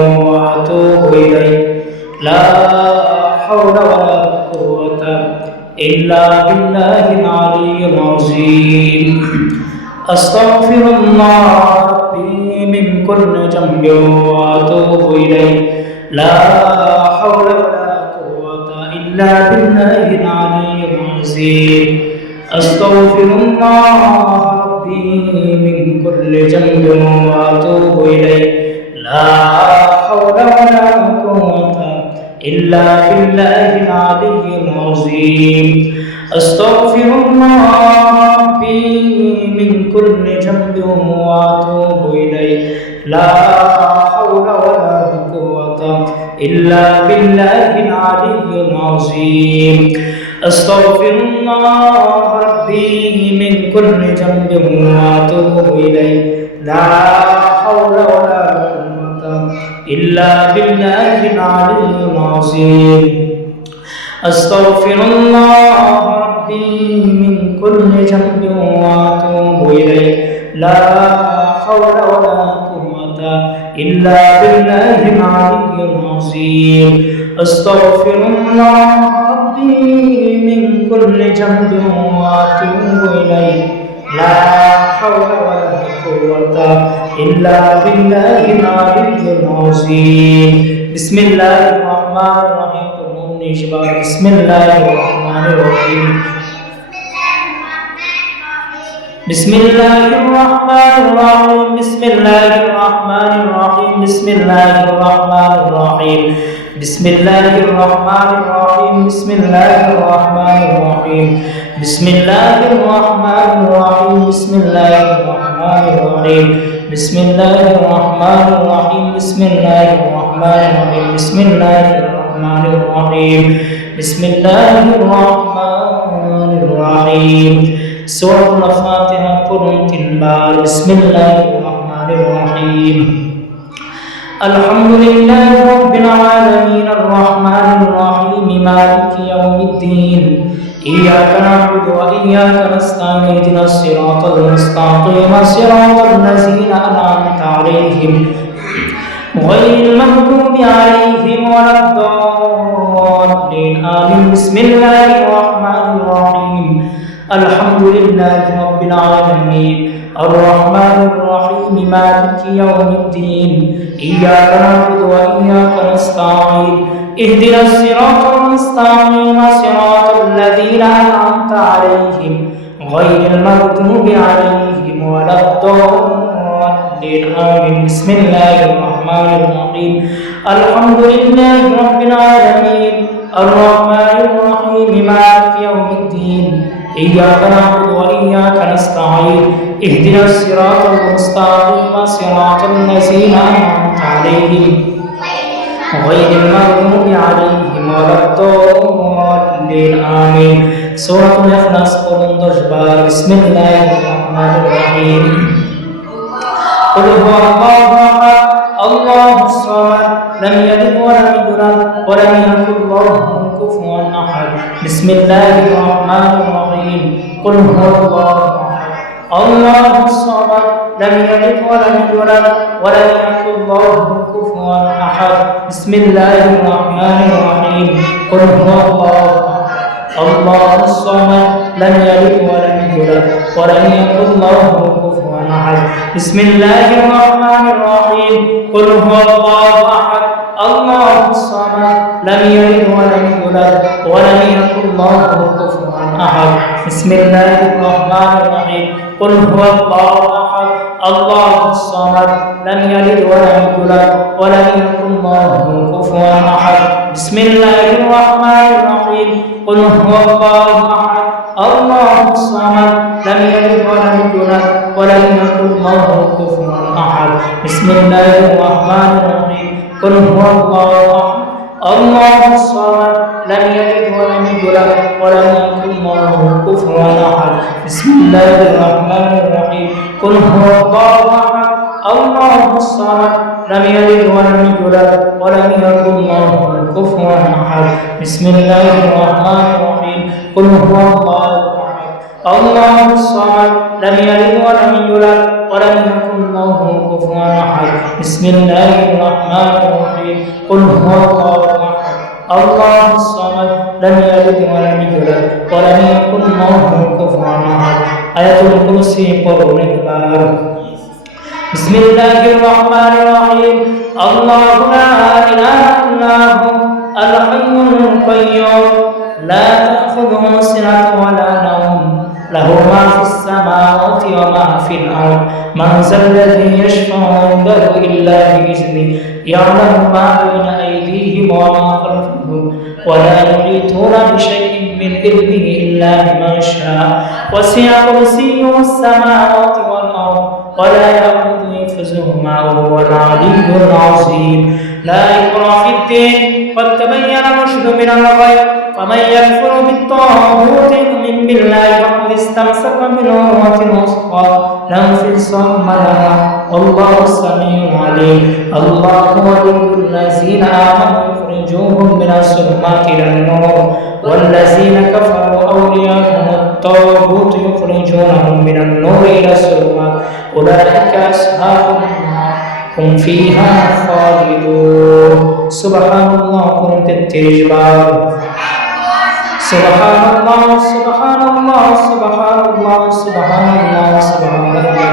وأتوب إليه لا حول ولا قوة إلا بالله العلي العظيم أستغفر الله ربي من كل ذنب وأتوب إليه لا حول ولا قوة إلا بالله العلي العظيم أستغفر الله ربي من كل ذنب وأتوب إليه لا حول ولا قوة إلا بالله العلي العظيم أستغفر الله ربي من كل ذنب وأتوب إليه لا حول ولا قوة إلا بالله العلي العظيم أستغفر الله ربي من كل ذنب وأتوب إليه لا حول ولا قوة إلا بالله العلي العظيم أستغفر الله ربي من كل ذنب وأتوب إليه لا حول ولا قوة إلا بالله العلي العظيم أستغفر الله ربي من كل ذنب وأتوب إليه لا حول ولا قوة إلا بالله العلي العظيم بسم الله الرحمن الرحيم بسم الله الرحمن الرحيم بسم الله الرحمن الرحيم بسم الله الرحمن الرحيم بسم الله الرحمن الرحيم بسم الله الرحمن الرحيم بسم الله الرحمن الرحيم بسم الله الرحمن الرحيم بسم الله الرحمن الرحيم بسم الله الرحمن الرحيم بسم الله الرحمن الرحيم بسم الله الرحمن الرحيم بسم الله الرحمن الرحيم سورة الفاتحة قرن تنبال بسم الله الرحمن الرحيم الحمد لله رب العالمين الرحمن الرحيم مالك يوم الدين إياك نعبد وإياك نستعين اهدنا الصراط المستقيم صراط الذين أنعمت عليهم غير المغضوب عليهم ولا الضالين آمين بسم الله الرحمن الرحيم الحمد لله رب العالمين الرحمن الرحيم مالك يوم الدين إياك نعبد وإياك نستعين اهدنا الصراط المستقيم صراط الذين أنعمت عليهم غير المغضوب عليهم ولا الضالين آمين بسم الله الرحمن الرحيم الحمد لله رب العالمين الرحمن الرحيم مالك يوم الدين إياك نعبد وإياك نستعين اهدنا الصراط المستقيم صراط الذين أنعمت عليهم غير المغضوب عليهم ولا الضالين آمين سورة الإخلاص قرن دجبار بسم الله الرحمن الرحيم قل هو الله أحد الله الصمد لم يلد ولم يولد ولم يكن له كفوا أحد بسم الله الرحمن الرحيم قل هو الله أحد الله الصمد لم يلد ولم يولد ولم يكن له كفوا أحد بسم الله الرحمن الرحيم قل هو الله أحد الله الصمد لم يلد ولم يولد ولم يكن له كفوا أحد بسم الله الرحمن الرحيم قل هو الله أحد الله الصمد لم يلد ولم يولد ولم يكن له كفوا أحد بسم الله الرحمن الرحيم قل هو الله أحد الله الصمد لم يلد ولم يولد ولم يكن له كفوا أحد بسم الله الرحمن الرحيم قل هو الله أحد الله الصمد لم يلد ولم يولد ولم يكن له كفوا أحد بسم الله الرحمن الرحيم قل هو الله أحد الله الصمد لم يلد ولم يولد ولم يكن له كفوا أحد بسم الله الرحمن الرحيم قل هو الله أحد الله الصمد لم يلد ولم يولد ولم يكن له كفوا أحد بسم الله الرحمن الرحيم قل هو الله أحد الله الصمد لم يلد ولم يولد ولم يكن له كفوا أحد بسم الله الرحمن الرحيم قل هو الله أحد الله الصمد لم يلد ولم يولد ولم يكن له كفوا أحد آية الكرسي পড়ুন একবার بسم الله الرحمن الرحيم الله لا إله إلا هو الحي القيوم لا تأخذه سنة ولا نوم له ما في السماوات وما في الأرض من ذا الذي يشفع عنده إلا بإذنه يعلم ما بين أيديهم وما خلفهم ولا يحيطون بشيء من علمه إلا بما شاء وسع كرسيه السماوات والأرض ولا يؤوده حفظهما وهو العلي العظيم لا إكراه في الدين قد تبين الرشد من الغي فمن يكفر بالطاغوت يؤمن بالله فقد استمسك بالعروة الوثقى لا انفصام لها والله السميع عليم الله ولي الذين آمنوا يخرجوهم من الظلمات إلى النور والذين كفروا أولياءهم الطاغوت يخرجونهم من النور إلى الظلمات أولئك أصحاب النار هم فيها خالدون سبحان الله كنت التجبار سبحان الله سبحان الله سبحان الله سبحان الله سبحان الله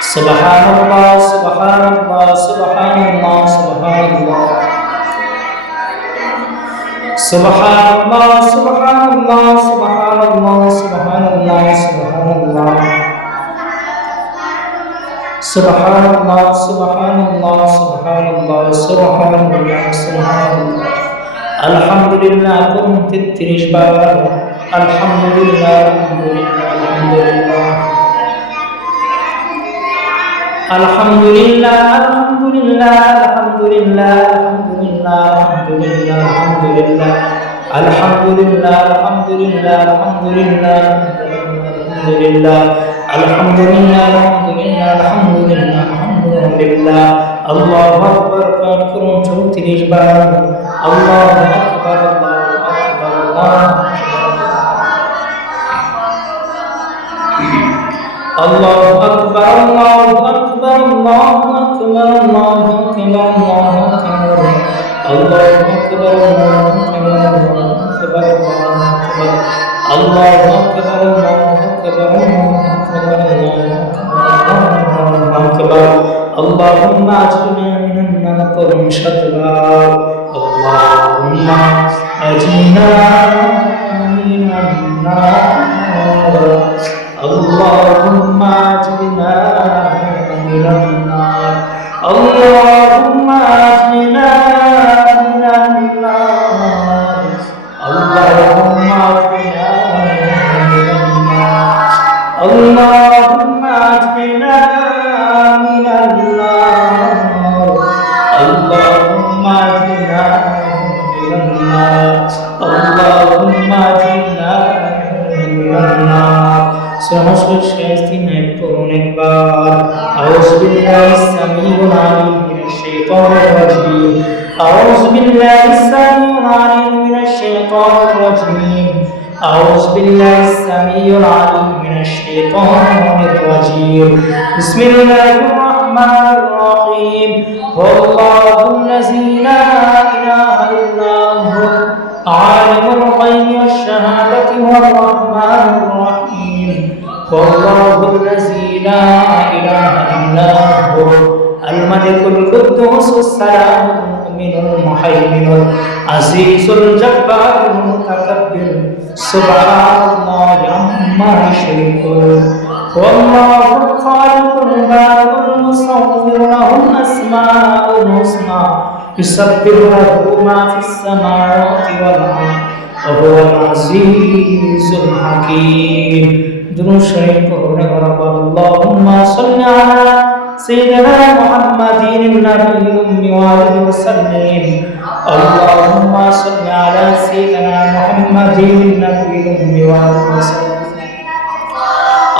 سبحان الله سبحان الله سبحان الله سبحان الله سبحان الله سبحان الله سبحان الله سبحان الله سبحان الله سبحان الله سبحان الله سبحان الله سبحان الله سبحان الله الحمد لله كنت الترجبار الحمد لله الحمد لله الحمد لله الحمد لله الحمد لله الحمد لله الحمد لله الحمد لله الحمد لله الحمد لله الحمد لله الحمد لله الحمد لله الحمد لله الحمد لله الحمد لله الحمد لله الله أكبر فاذكرون চৌত্রিশ বার الله أكبر الله أكبر الله الله أكبر الله أكبر الله أكبر الله أكبر الله أكبر الله أكبر الله أكبر الله أكبر الله أكبر الله أكبر اللهم أجرنا من النار شطرا اللهم أجرنا من النار اللهم أجرنا من النار اللهم أجرنا من النار اللهم أجرنا من النار اللهم أجرنا من النار اللهم أجرنا من النار اللهم أجرنا من النار সমস্ত শাস্তি নাই করুন একবার আউযু বিল্লাহিস সামিউল আলিম মিনাশ শাইতানির রাজীম আউযু বিল্লাহিস সামিউল আলিম মিনাশ শাইতানির রাজীম আউযু বিল্লাহিস সামিউল আলিম মিনাশ শাইতানির রাজীম বিসমিল্লাহির রাহমানির রহিম হুয়াল্লাহুল্লাযী লা ইলাহা ইল্লা হু আলিমুল গায়বি ওয়াশ শাহাদাতি ওয়ার রাহমানির রহিম والله الذي لا إله إلا هو الملك القدوس السلام المؤمن المهيمن العزيز الجبار المتكبر سبحان الله عما يشركون والله الخالق البارئ المصور له الأسماء الحسنى يسبح له ما في السماوات والأرض وهو العزيز الحكيم درود شريف پڑھنے والا اللهم صل على سيدنا محمد النبي الأمي وآله وسلم اللهم صل على سيدنا محمد النبي الأمي وآله وسلم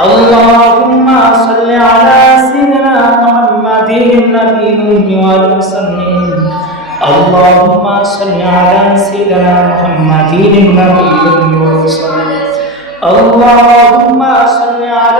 اللهم صل على سيدنا محمد النبي الأمي وآله وسلم اللهم صل على سيدنا محمد النبي الأمي وآله وسلم اللهم صل على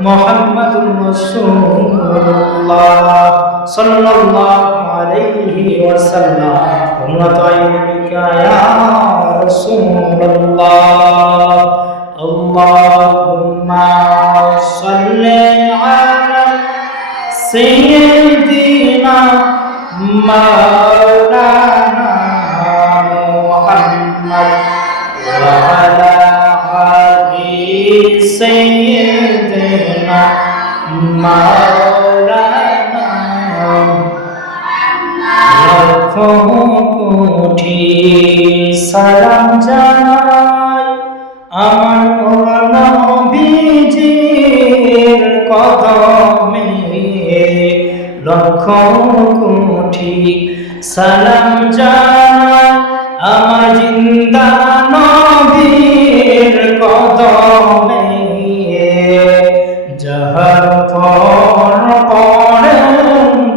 মুহাম্মাদুর রাসূলুল্লাহ সাল্লাল্লাহু আলাইহি ওয়াসাল্লাম উম্মাতাইকা ইয়া রাসূলুল্লাহ আল্লাহুম্মা সাল্লি আলা সাইয়্যিদিনা মাওলানা মুহাম্মদ ওয়া আলা আলি সাইয়্যিদিনা মাওলানা লক্ষ কোটি সালাম জানাই আমার নবীজির কদমে লক্ষ কোটি সালাম জানাই আমার জিন্দা নবীর কদমে যাহার পর পড়েন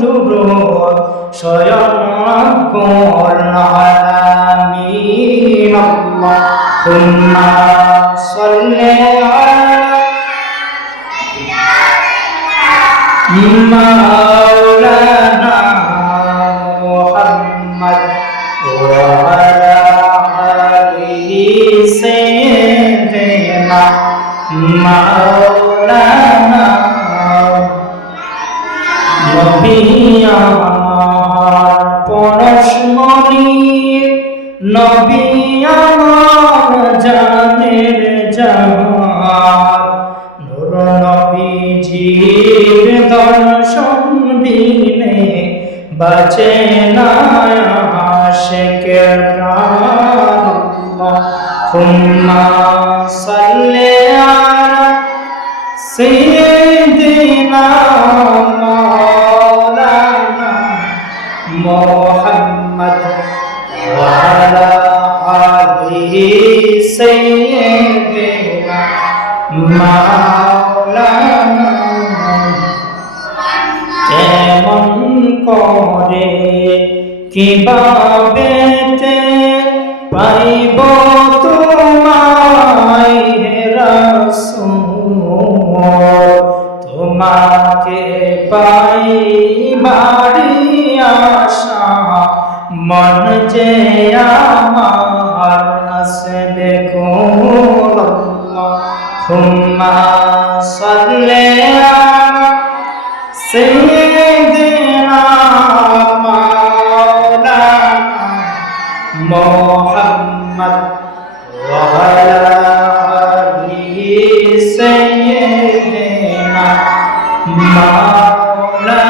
দুরূদ স্বয়ং রব্বুল আলামিন আল্লাহুম্মা সাল্লি আলা মাওলানা মুহাম্মদ ওয়া আলা আলিহি সাইয়্যিদিনা মাওলানা নবী আমার পরশমণি নবী আমার জানের জান নূর নবীজির দর্শন বিনে বাঁচে না আশিকের প্রাণ আল্লাহুম্মা সাল্লি আলা সাইয়্যিদিনা মাওলানা মুহাম্মদ ওয়া আলা আলিহি সাইয়্যিদিনা মাওলানা কেমন করে কিভাবে পাইব তোমায় হে রাসূল তোমাকে পাইবারি আশা মন যে আমার আছে দেখুন আল্লাহুম্মা সাল্লি আলা সাইয়্যিদিনা মাওলানা মুহাম্মদ ওয়া আলা আলিহি সাইয়্যিদিনা মাওলানা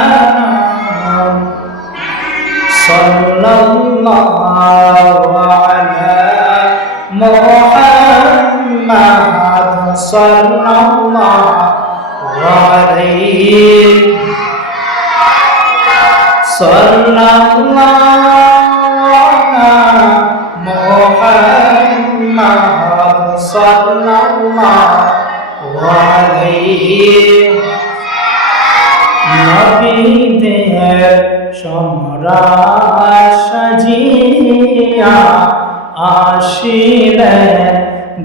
সাল্লাল্লাহু আলা মুহাম্মদ محمد صلى الله عليه صلى الله محمد صلى الله عليه নবীদের সম্রাট সাজিয়া আসিলেন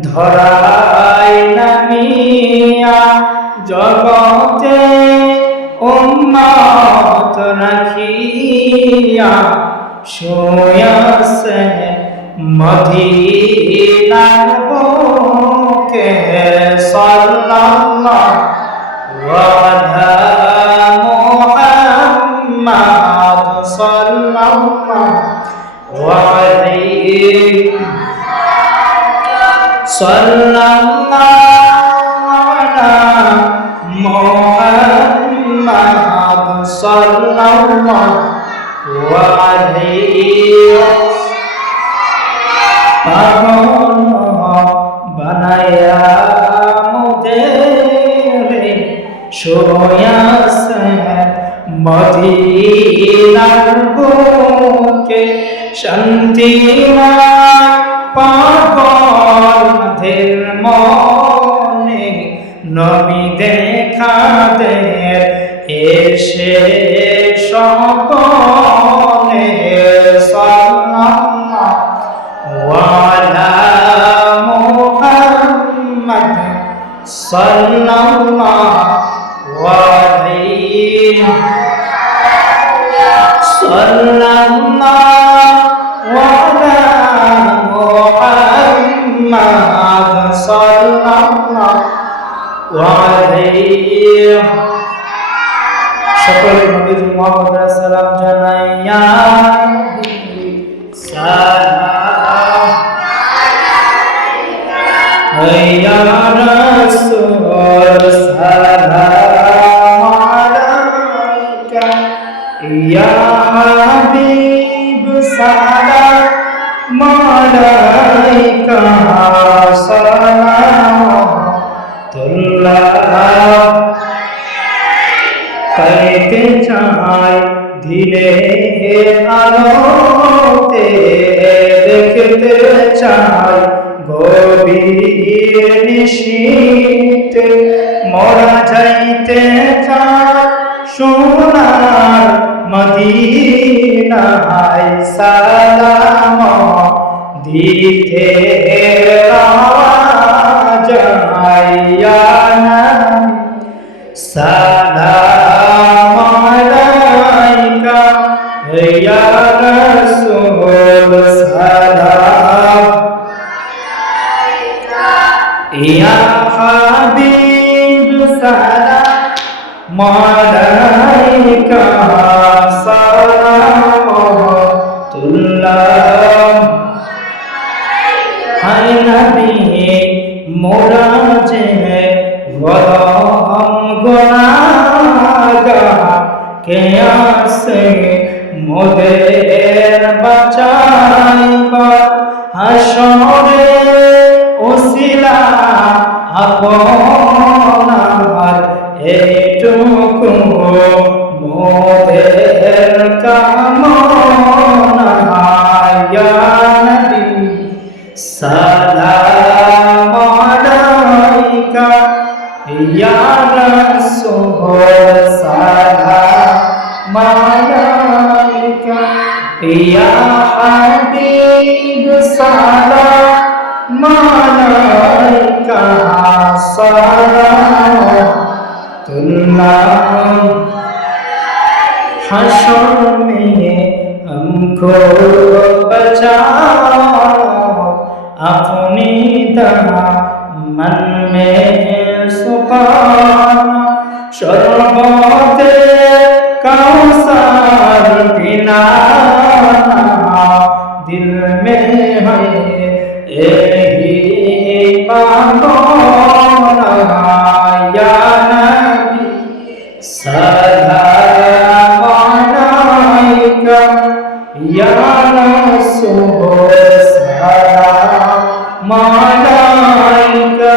ধরায় নামিয়া জগতে উম্মত রাখিয়া শুয়াছে মদিনার বুকে সাল্লাল্লাহু আলা মুহাম্মদ সাল্লাল্লাহু আলাইহি পাগল বানায়া মুদেরে শুয়াছে মদিনার বুকে শান্তিময় পাগলদের মনে নবী দেখাদের এসে সকলে সাল্লাল্লাহু আলা মুহাম্মদ সাল্লাল্লাহু আলাইহি সাল্লাল্লাহু আলা মুহাম্মদ সাল্লাল্লাহু আলাইহি সকল নবীর মুহাম্মদ সালাম জানাইয়া সালাম আলাইকা ইয়া রাসূল সালাম আলাইকা ইয়া হাবিব সালাম আলাইকা সালাতুল্লাহ পাইতে চাই ধীরে আলোতে দেখতে চাই গভীর নিশীথে মোরা যাইতে চাই সোনার মদিনায় সালাম দিতে যাইয়া সালাম আলাইকা ইয়া রাসূল সালাম ইয়া হাবিব সালাম আলাইকা সালাতুল্লাহ হায় নবী মোরা যে গরম গুনাহগার কে আসে মোদের বাঁচাইবার হাসরে ওসিলা আপনার এইটুকু মোদের কামনা ইয়া নবী সালাম আলাইকা ইয়া রাসূল সালাম আলাইকা ইয়া হাবিব সালাম আলাইকা সালাতুল্লাহ हशर में हमको बचाओ अपनी दामन में सुखाना शरबते कौसर पिलाना दिल में है यही मांगना या नबी सलाम अलैका या रसूल सलाम अलैका আলাইকা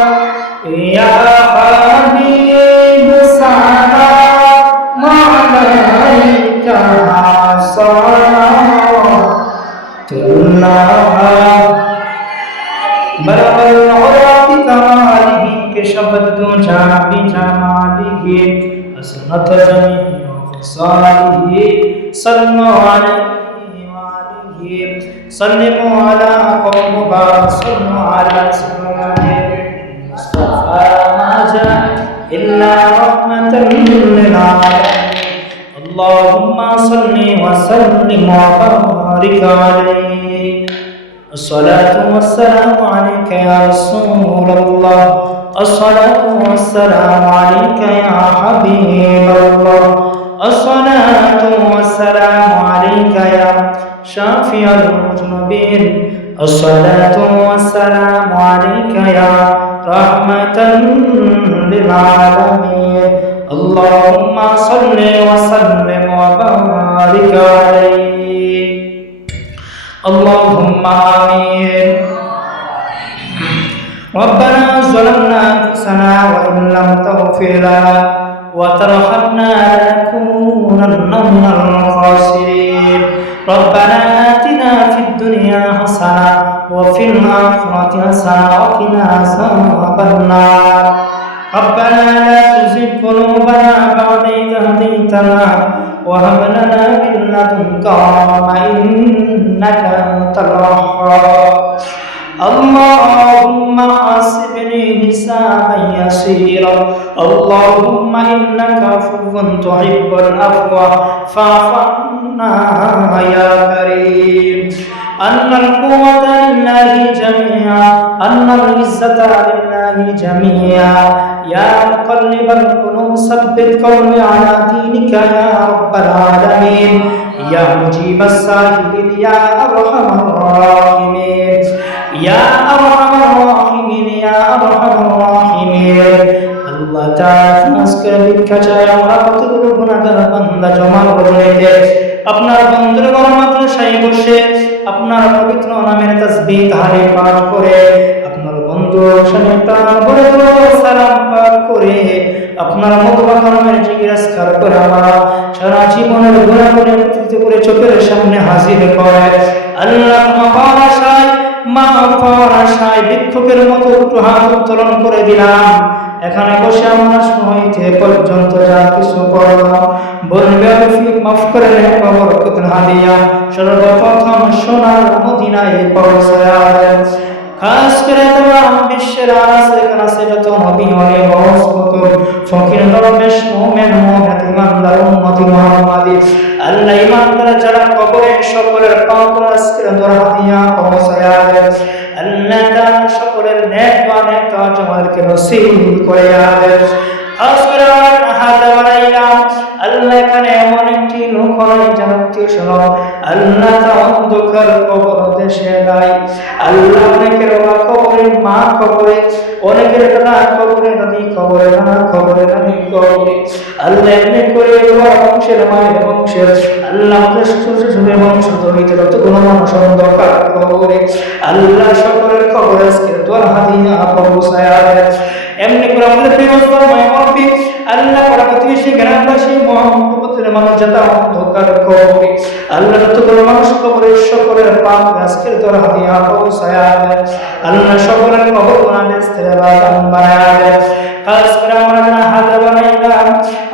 ইয়া হাবিব সালাম আলাইকা সালাতুল্লাহ বরকল উরাতি কামালিহি কেশবদ্দু জাবি জামালিহি আসনাত জামি খসালিহি সাল্লু আলাইহি ওয়া আলিহি সাল্লিমু আলা কওম মুবারক সাল্লু আলা সাল্লাল্লাহু মুস্তাফা মা জা ইল্লা রাহমাতাল লিল আলামিন اللهم صل وسلم وبارك عليه الصلاة والسلام عليك يا رسول الله الصلاة والسلام عليك يا حبيب الله الصلاة والسلام عليك يا شافي المذنبين الصلاة والسلام عليك يا رحمة للعالمين اللهم صل وسلم وبارك عليه اللهم آمين ربنا ظلمنا أنفسنا وإن لم تغفر لنا وترحمنا لنكونن من الخاسرين ربنا آتنا في الدنيا حسنة وفي الآخرة حسنة وقنا عذاب النار ربنا لا تزغ قلوبنا بعد إذ هديتنا وهب لنا من لدنك رحمة إنك أنت الوهاب اللهم حاسبني حسابا يسيرا اللهم إنك عفو تحب العفو فاعف عنا يا كريم أن القوة لله جميعا أن العزة لله جميعا يا مقلب القلوب ثبت قلبي على دينك يا رب العالمين يا مجيب السائلين يا أرحم الراحمين يا أرحم الراحمين يا أرحم الراحمين الله تعالى نذكر بك يا رب গুনাহগার বান্দা জমা করতে আপনার বন্ধুর ঘর মাদ্রাসায় বসে আপনার পবিত্র নামের তাসবিহ তাহলিল পাঠ করে আপনার বন্ধু সামনে প্রাণ ভরে সালাম পাঠ করে আপনার মুবারক নামের জিকির করে আমরা সারা জীবনের গুনাহগুলো প্রতিদিন করে চোখের সামনে হাজির করে আল্লাহ মা পরাশায় ভিক্ষুকের মতো একটু হাত উত্তোলন করে দিলাম এখানে বসে আমরা হইতে পর্যন্ত যা কিছু করলাম বলবে মাফ করে নেন বরকত হাদিয়া সর্বপ্রথম সোনার মদিনায় পৌঁছায় খাস করে তাম বিশ্বের আনাসে কানাসে যত নবী ওলি ওয়াস কুতুব ফকির দরবেশ মুমিন মুমিনাত ইমানদার উম্মতি মুহাম্মাদি আল্লাহ ইমানদার যারা কবরে সকলের পাপ আজকে দর হাদিয়া পৌঁছায় আল্লাহ তাআলা সকলের নেক অনেক কাজ আমাদেরকে নসিব করে আদেশ খাস করে হাত বাড়াইলাম আল্লাহ এখানে এমন একটি লোক হয় জানতে শোনো আল্লাহ তাআলা অন্ধকার কবর দেশে নাই আল্লাহ অনেকের কবরে মা কবরে অনেকের দাদা কবরে দাদি কবরে নানা কবরে নানি কবরে আল্লাহ এমনি করে বংশের মায়ের বংশের আল্লাহ শ্বশুরের বংশ ধরিতে যতগুলো মানুষ অন্ধকার কবরে আল্লাহ সকলের কবরে আজকে তোর হাদিয়া পৌঁছায় এমনি করে আমাদের ফিরোজপুর মায়ামতি আল্লাহ পড়া প্রতিবেশী গ্রামবাসী মোহাম্মদের মানুষ যাতা অন্ধকার কবরে আল্লাহ যতগুলো মানুষ কবরে সকলের পাপ আজকের তোর হাদিয়া পৌঁছায় আল্লাহ সকলের কবর গুনাহ স্থির বানায় খাস করে আমরা যারা হাত বানাইলাম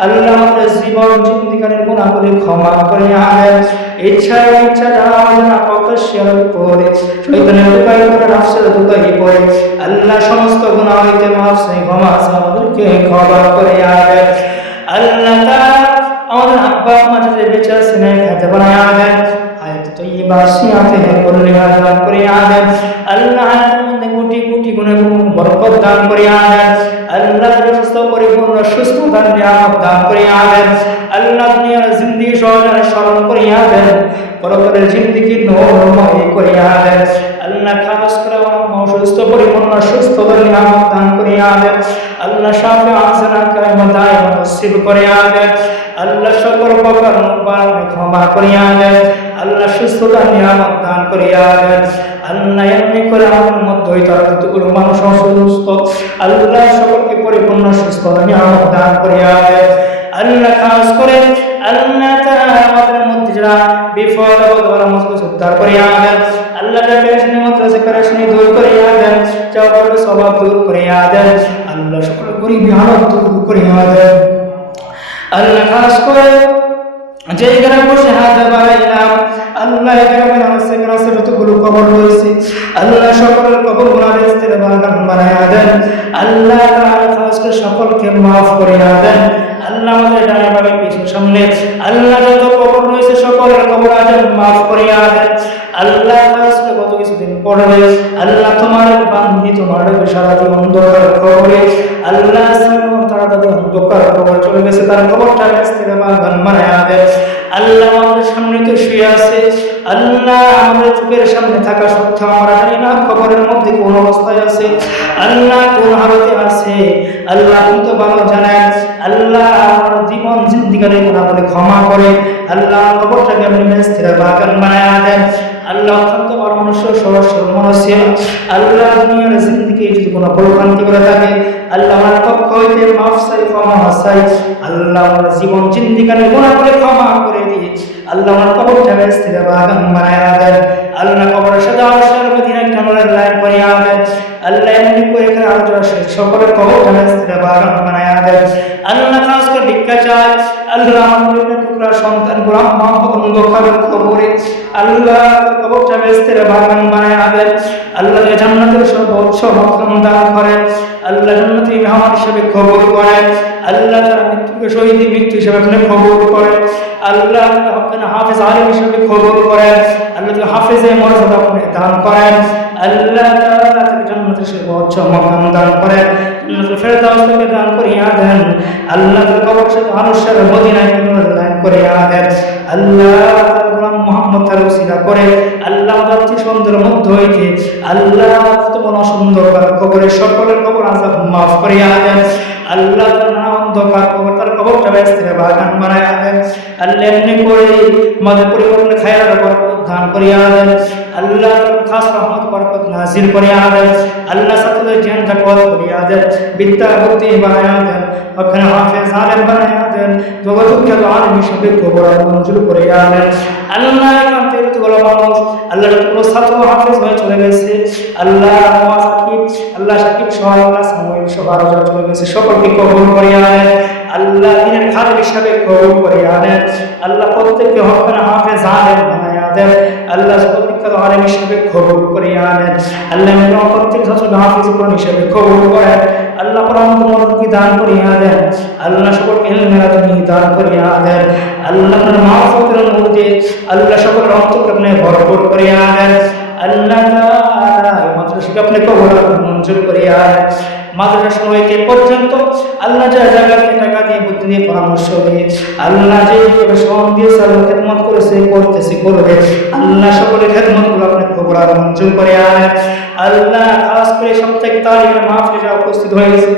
আল্লাহ আমাদের জীবন জিন্দিগানের গুনাহগুলি ক্ষমা করে আনেন ইচ্ছা জানা প্রকাশ্যে পড়ে শয়তানের উপায় করে নফসের দুঃখে পড়ে আল্লাহ সমস্ত গুনাহ হইতে মাফ চাই ক্ষমা চাই আমাদেরকে ক্ষমা করে আনেন আল্লাহ তাআলা আমাদের আব্বা আম্মা যাদের বেঁচে আছেন হাতে বানায় আনেন আয়াত তৈয়বা সিয়াতে করলে দান করে আনেন আল্লাহ আমাদের কোটি কোটি গুণের বরকত দান করে আনেন আল্লাহ সুস্থ পরিপূর্ণ সুস্থ দান করে আনেন আল্লাহ দুনিয়ার জিন্দেগি সহজে স্মরণ করে আনেন পরকালের জিন্দেগি নূরময় করে আনেন আল্লাহ খাস করে সুস্থ পরিপূর্ণ সুস্থ দান করে আনেন আল্লাহ শাফি আসানা কায়মতায় নসিব করে আনেন আল্লাহ সকল প্রকার মুবারক ক্ষমা করে আনেন আল্লাহ সুস্থতা নিয়ামত দান করে আনেন আল্লাহ এমনি করে আমাদের মধ্যে হইতে যতগুলো মানুষ অসুস্থ আল্লাহ সকলকে পরিপূর্ণ সুস্থ নিয়ামত দান করিয়া দেন। আল্লাহ খাস করে আল্লাহ তাআলা আমাদের মধ্যে যারা বিপদ আপদ ওরা মুসিবত উদ্ধার করিয়া দেন। আল্লাহ যারা পেরেশানির মধ্যে আছে পেরেশানি দূর করিয়া দেন, যারা বড় স্বভাব দূর করিয়া দেন। আল্লাহ সকল গরিবী হালত দূর করিয়া দেন। আল্লাহ খাস করে যে গ্রামে বসে হাত বাড়াইলাম আল্লাহ গ্রামের আশেপাশে যতগুলো কবর রয়েছে আল্লাহ সকলের কবর গুনাহের বাগান বানাইয়া দেন। আল্লাহ তাআলা খাস করে সকলকে মাফ করিয়া দেন। আল্লাহ আমাদের ডানে বামে পিছু সামনে আল্লাহ যত কবর রয়েছে সকলের কবর আজাব মাফ করিয়া দেন। আল্লাহ খাস করে কত কিছুদিন পড়বে আল্লাহ তোমার বান্দি তোমার সারাদিন অন্ধকার কবরে আল্লাহ তারা তাদের অন্ধকার কবর চলে গেছে তার কবরটা বাগান বানাইয়া দেন। আল্লাহ আমাদের সামনে তো শুয়ে আছে আল্লাহ আমাদের চোখের সামনে থাকা সত্ত্বেও আমরা জানি না কবরের মধ্যে কোন অবস্থায় আছে আল্লাহ কোন হালতে আছে আল্লাহ কিন্তু ভালো জানেন। আল্লাহ আমার জীবন জিন্দিগারে গুনাহগুলো ক্ষমা করে আল্লাহ কবরটাকে আপনি বেহেশতের বাগান বানায়া দেন। আল্লাহ অত্যন্ত বড় মনুষ্য সরল মানুষ ছিল আল্লাহ দুনিয়ার জিন্দিগি যদি কোনো ভুলভ্রান্তি করে থাকে আল্লাহ আমার পক্ষ হইতে মাফ চাই ক্ষমা চাই। আল্লাহ আমার জীবন জিন্দিগারে গুনাহগুলো ক্ষমা করে দিয়ে আল্লাহ আমার কবরটা বেহেশতের বাগান বানায়া দেন। আল্লাহ কবরের সাথে আরশের মধ্যে একটা নূরের লাইন করিয়া দেন। আল্লাহ এমনি করে করে আরশের সকলের কবরটা বেহেশতের বাগান বানায়া দেন। আল্লাহ খাস করে ভিক্ষা চাই আল্লাহ আমাদের টুকরা সন্তান গোলাম মোহাম্মদ অন্ধকারের কবরে আল্লাহ কবরটা বেহেশতের বাগান বানায়া দেন। আল্লাহ জান্নাতের সর্বোচ্চ মকাম দান করেন। আল্লাহ জান্নাতে মেহমান হিসেবে কবুল করেন। আল্লাহ তার মৃত্যুকে শহীদ মৃত্যু হিসেবে আপনি কবুল করেন। আল্লাহ তাআলা হাফেজ আলিম হিসেবে কবুল করেন। আল্লাহ তাআলা হাফেজে মর্যাদা আপনি দান করেন। আল্লাহ তাআলা তাকে জান্নাতের সর্বোচ্চ মকাম দান করেন। জান্নাতুল ফেরদাউস তাকে দান করিয়া দেন। আল্লাহ তাআলা কবর সাথে আরশের মদিনায় দান করিয়া দেন। আল্লাহ গোলাম মুহাম্মদ তার ওসিলা করে আল্লাহ জাতি সুন্দর মধ্য হইতে আল্লাহ তোমার সুন্দর কবরের সকলের কবর আযাব মাফ করিয়া দেন। আল্লাহ তাআলা অন্ধকার কবর তার কবরটা বেহেশতের বাগান বানায়া দেন। আল্লাহ এমনি করে আমাদের পরিপূর্ণ খায়রাত বরকত দান করিয়া দেন। আল্লাহ খাস রহমত বরকত নাযিল করিয়া দেন। আল্লাহ সাথে জ্ঞান তাকওয়াত করিয়া দেন, বিদ্যা বুদ্ধি বানায়া দেন, ওখানে হাফেজ আলেম বানায়া দেন, জগৎকে আলেম হিসেবে কবর মঞ্জুর করিয়া দেন। আল্লাহ কান্তে বলা মানুষ আল্লাহ যতগুলো ছাত্র হাফেজ হয়ে চলে গেছে আল্লাহ আল্লাহ সাকিব সহ আল্লাহ সাময়িক সহ আরো চলে গেছে সকলকে কবুল করিয়া দেন। আল্লাহ দিনের খাদেম হিসাবে কবুল করিয়া দেন। আল্লাহ প্রত্যেককে হকখানে হাফেজ আলেম বানায়া দেন। আল্লাহ সকলকে আলেম হিসাবে কবুল করিয়া দেন। আল্লাহ প্রত্যেক ছাত্রকে হাফেজ কোরআন হিসাবে কবুল করেন। আল্লাহ রহমত দান করিয়া দেন। আল্লাহ সকলকে ইলমের আদমি দান করিয়া দেন। আল্লাহ মাহফুজের মধ্যে আল্লাহ সকল রহমতকে আপনি ভরপুর করিয়া দেন। আল্লাহ তাআলা মাদ্রাসাকে আপনি কবুল মঞ্জুর করিয়া দেন। মাদ্রাসা সময়কে পর্যন্ত আল্লাহ যা জায়গাতে টাকা দিয়ে বুদ্ধি দিয়ে পরামর্শ দিয়ে আল্লাহ যে শ্রম দিয়ে সালাম খেদমত করেছে করতেছে করবে আল্লাহ সকলের খেদমতগুলো আপনি কবুল মঞ্জুর করিয়া দেন। আল্লাহ খাস করে সবথেকে তালিমের মাহফিলে যারা উপস্থিত হয়েছে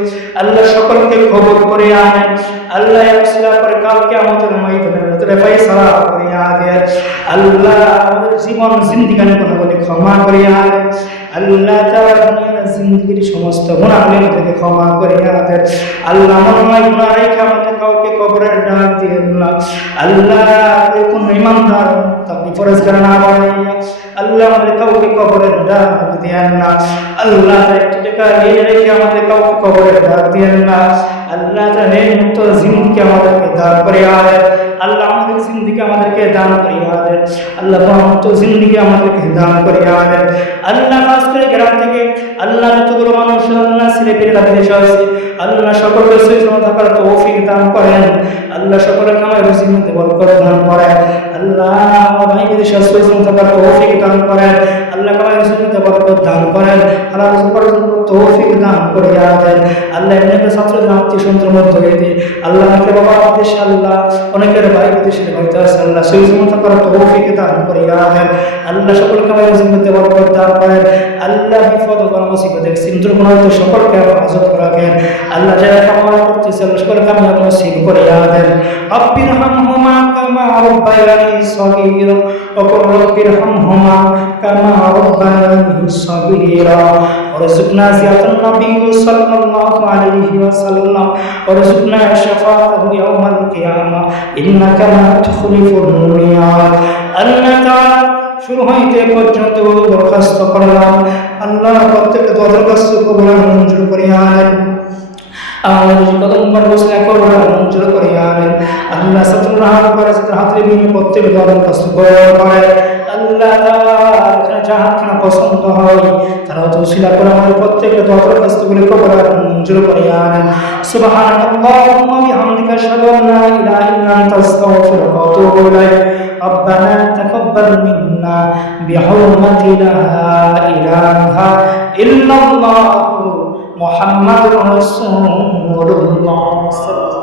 আল্লাহ সকলকে কবুল করিয়া দেন। আল্লাহ ইসলাম করে কালকে আমাদের ময়দানের ভিতরে ফয়সালা করিয়া দেন। আল্লাহ আমাদের জীবন জিন্দেগানি গুনাহগুলো ক্ষমা করিয়া দেন। আল্লাহ তাআলা দুনিয়ার জিন্দেগির সমস্ত গুনাহগুলো থেকে ক্ষমা করিয়া দেন। আল্লাহ মনে গুনাহ রেখে আমাদের কাউকে কবরের ডাক দিয়েন না। আল্লাহ কোন ইমানদার তাকে ফরজগার না বানাইয়া আল্লাহ আমাদের কাউকে কবরের ডাক দিয়েন না। আল্লাহ একটু টাকা নিয়ে রেখে আমাদের কাউকে কবরের ডাক দিয়েন না। আল্লাহ তাআলা মুক্ত জিন্দেগি আমাদেরকে দান করিয়া দেন। আল্লাহ আমাদের জিন্দেগি আমাদেরকে দান করিয়া দেন। আল্লাহ মুক্ত জিন্দেগি আমাদেরকে দান করিয়া দেন। আল্লাহ খাস করে গ্রাম থেকে আল্লাহ যতগুলো মানুষ আল্লাহ ছেলে পেলেরা বিদেশে আছে আল্লাহ সকলকে সুস্থ থাকার তৌফিক দান করেন। আল্লাহ সকলের কামাই রুজির মধ্যে বরকত দান করেন। আল্লাহ আমার ভাই বিদেশে সুস্থ থাকার তৌফিক দান করেন। আল্লাহ কামাই রুজির মধ্যে বরকত দান করেন। আল্লাহ তৌফিক দান করিয়া দেন আল্লাহ এমনি ছাত্রদের আত্মীয়-স্বজনের মধ্যে হইতে আল্লাহ অনেকের বাবা বিদেশে আল্লাহ অনেকের ভাই বিদেশে হইতে আছে আল্লাহ সেই সমস্ত করার তৌফিক দান করিয়া দেন আল্লাহ সকলকে আমাদের মুসলিমদের বরকত দান করেন আল্লাহ বিপদ ও মুসিবতে সিন্ধুর হইতে সকলকে হেফাজত রাখেন আল্লাহ যারা কামনা করতেছে আল্লাহ সকলকে আমি নসিব করিয়া দেন রব্বিরহামহুমা কামা রাব্বায়ানি সগীরা ওয়া রব্বিরহামহুমা কামা রাব্বায়ানি সগীরা ওয়ারযুকনা জিয়ারাতান নবী সাল্লাল্লাহু আলাইহি ওয়াসাল্লাম ওয়ারযুকনা শাফাআতাহু ইয়াওমাল কিয়ামা ইন্নাকা লা তুখলিফুল মিয়াদ আল্লাহ তাআলা শুরু হইতে পর্যন্ত দরখাস্ত করলাম আল্লাহ প্রত্যেক দরখাস্ত কবুল মঞ্জুর করিয়া নেন আমাদের কদম পর বসলে কবুল মঞ্জুর করিয়া নেন আল্লাহ সাতরুল্লাহ করে হাতে বিন প্রত্যেক দরখাস্ত কবুল করে আল্লাহ তাআলা যাহাকে পছন্দ হয় তারা তৌসিলা করে আমাদের প্রত্যেক দরখাস্তগুলি কবুল মঞ্জুর করিয়া নেন সুবহানাল্লাহি ওয়া বিহামদিহি আশহাদু আন লা ইলাহা ইল্লা আনতা আস্তাগফিরুকা ওয়া আতুবু ইলাইক ربنا تقبل منا بحرمة لا إله إلا الله محمد رسول الله